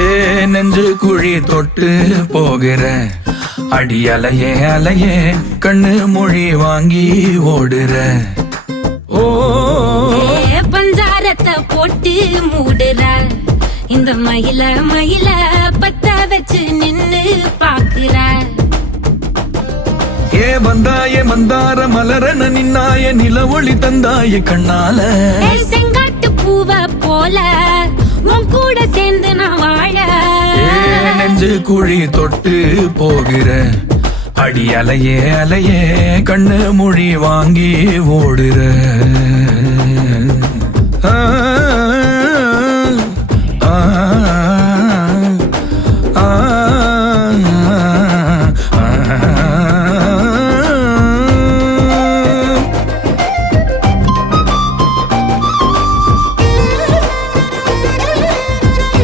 ஏ நெஞ்சு குழி தொட்டு போகிற அடி அலையே அலையே கண்ணு மொழி வாங்கி ஓடுற. ஓ பஞ்சாரத்தை போட்டு மூடுற இந்த மயில மயில பத்த வச்சு நின்னு பாக்குற. ஏ வந்தாய மந்தார மலரன நின்னாய நில ஒளி தந்தாய கண்ணால. செங்காட்டு பூவ போல உன் கூட சேர்ந்து நான் வாழ. நெஞ்சு குழி தொட்டு போகிற அடி அலையே அலையே கண்ணு மொழி வாங்கி ஓடுற.